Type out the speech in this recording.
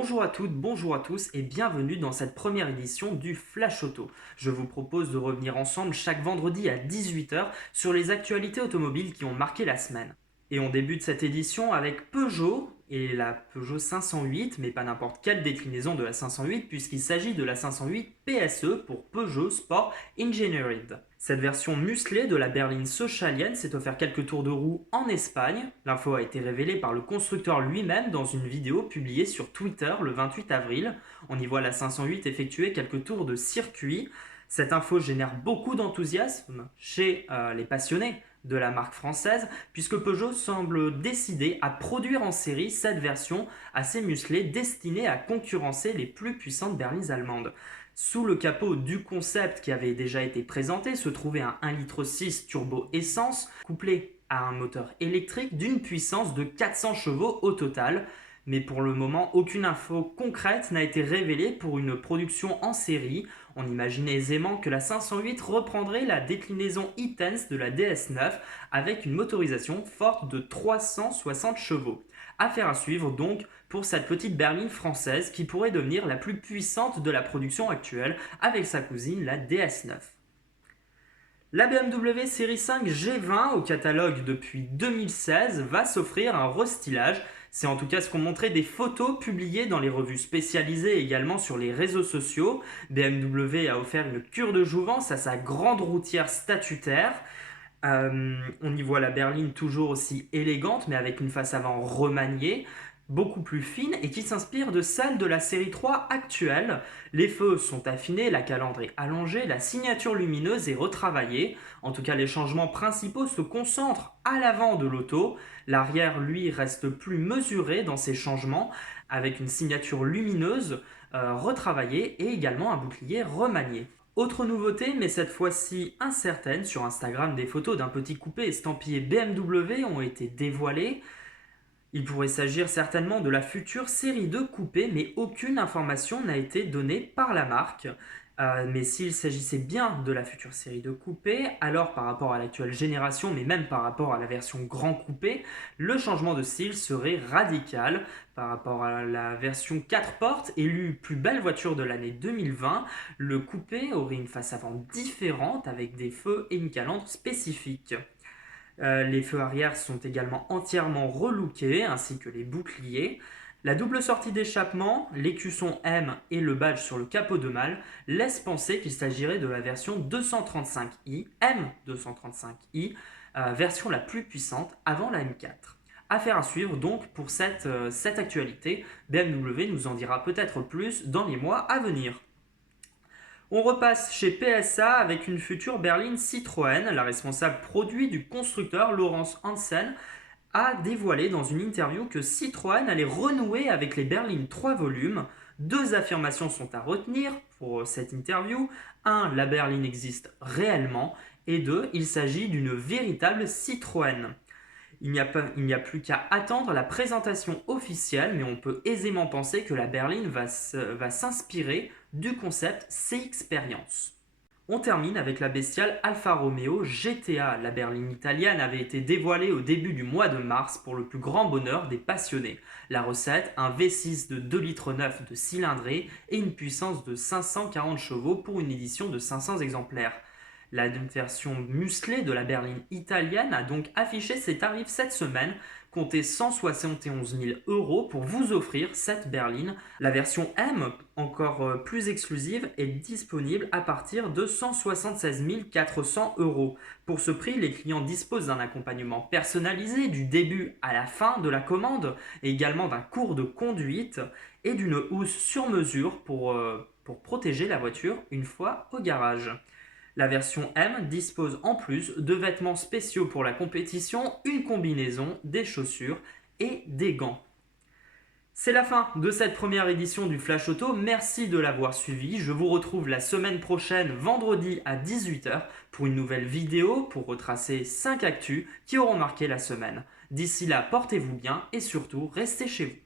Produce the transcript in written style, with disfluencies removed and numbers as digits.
Bonjour à toutes, bonjour à tous et bienvenue dans cette première édition du Flash Auto. Je vous propose de revenir ensemble chaque vendredi à 18 h sur les actualités automobiles qui ont marqué la semaine. Et on débute cette édition avec Peugeot et la Peugeot 508, mais pas n'importe quelle déclinaison de la 508 puisqu'il s'agit de la 508 PSE pour Peugeot Sport Engineered. Cette version musclée de la berline Socialienne s'est offert quelques tours de roue en Espagne. L'info a été révélée par le constructeur lui-même dans une vidéo publiée sur Twitter le 28 avril. On y voit la 508 effectuer quelques tours de circuit. Cette info génère beaucoup d'enthousiasme chez les passionnés de la marque française, puisque Peugeot semble décidé à produire en série cette version assez musclée destinée à concurrencer les plus puissantes berlines allemandes. Sous le capot du concept qui avait déjà été présenté se trouvait un 1,6 litre turbo essence couplé à un moteur électrique d'une puissance de 400 chevaux au total. Mais pour le moment, aucune info concrète n'a été révélée pour une production en série. On imaginait aisément que la 508 reprendrait la déclinaison e-Tense de la DS9 avec une motorisation forte de 360 chevaux. Affaire à suivre donc pour cette petite berline française qui pourrait devenir la plus puissante de la production actuelle avec sa cousine la DS9. La BMW série 5 G20 au catalogue depuis 2016 va s'offrir un restylage. C'est en tout cas ce qu'ont montré des photos publiées dans les revues spécialisées et également sur les réseaux sociaux. BMW a offert une cure de jouvence à sa grande routière statutaire. On y voit la berline toujours aussi élégante mais avec une face avant remaniée, beaucoup plus fine et qui s'inspire de celle de la série 3 actuelle. Les feux sont affinés, la calandre est allongée, la signature lumineuse est retravaillée. En tout cas, les changements principaux se concentrent à l'avant de l'auto. L'arrière, lui, reste plus mesuré dans ses changements avec une signature lumineuse retravaillée et également un bouclier remanié. Autre nouveauté, mais cette fois-ci incertaine, sur Instagram, des photos d'un petit coupé estampillé BMW ont été dévoilées. Il pourrait s'agir certainement de la future série de coupés, mais aucune information n'a été donnée par la marque. Mais s'il s'agissait bien de la future série de coupés, alors par rapport à l'actuelle génération, mais même par rapport à la version grand coupé, le changement de style serait radical. Par rapport à la version 4 portes, élue plus belle voiture de l'année 2020, le coupé aurait une face avant différente avec des feux et une calandre spécifiques. Les feux arrière sont également entièrement relookés, ainsi que les boucliers. La double sortie d'échappement, l'écusson M et le badge sur le capot de malle laissent penser qu'il s'agirait de la version 235i, M235i, version la plus puissante avant la M4. Affaire à suivre donc pour cette actualité. BMW nous en dira peut-être plus dans les mois à venir. On repasse chez PSA avec une future berline Citroën. La responsable produit du constructeur Laurence Hansen a dévoilé dans une interview que Citroën allait renouer avec les berlines 3 volumes. Deux affirmations sont à retenir pour cette interview. 1. La berline existe réellement. Et 2. Il s'agit d'une véritable Citroën. Il n'y a plus qu'à attendre la présentation officielle, mais on peut aisément penser que la berline va s'inspirer du concept C-Experience. On termine avec la bestiale Alfa Romeo GTA. La berline italienne avait été dévoilée au début du mois de mars pour le plus grand bonheur des passionnés. La recette, un V6 de 2,9 litres de cylindrée et une puissance de 540 chevaux pour une édition de 500 exemplaires. La version musclée de la berline italienne a donc affiché ses tarifs cette semaine. Comptez 171 000 € pour vous offrir cette berline. La version M, encore plus exclusive, est disponible à partir de 176 400 €. Pour ce prix, les clients disposent d'un accompagnement personnalisé du début à la fin de la commande, et également d'un cours de conduite et d'une housse sur mesure pour protéger la voiture une fois au garage. La version M dispose en plus de vêtements spéciaux pour la compétition, une combinaison, des chaussures et des gants. C'est la fin de cette première édition du Flash Auto. Merci de l'avoir suivi. Je vous retrouve la semaine prochaine, vendredi à 18 h, pour une nouvelle vidéo pour retracer 5 actus qui auront marqué la semaine. D'ici là, portez-vous bien et surtout, restez chez vous.